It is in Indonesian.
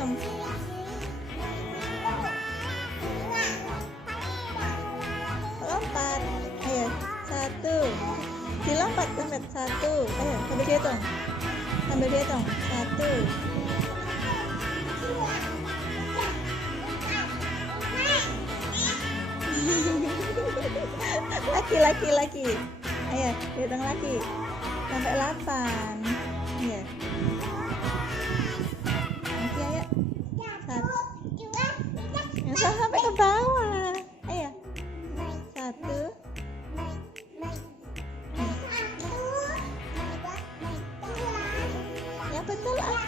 hitung. Lompat. Ayo, 1. Dilompat, lompat. 1. Ayo, sambil dihitung. Sambil dihitung. 1. Laki. Ayo, hitung lagi. Sampai 8. Iya. Lagi ayo. 1. Sampai ke bawah. Ayo. 1. Ya betul ah.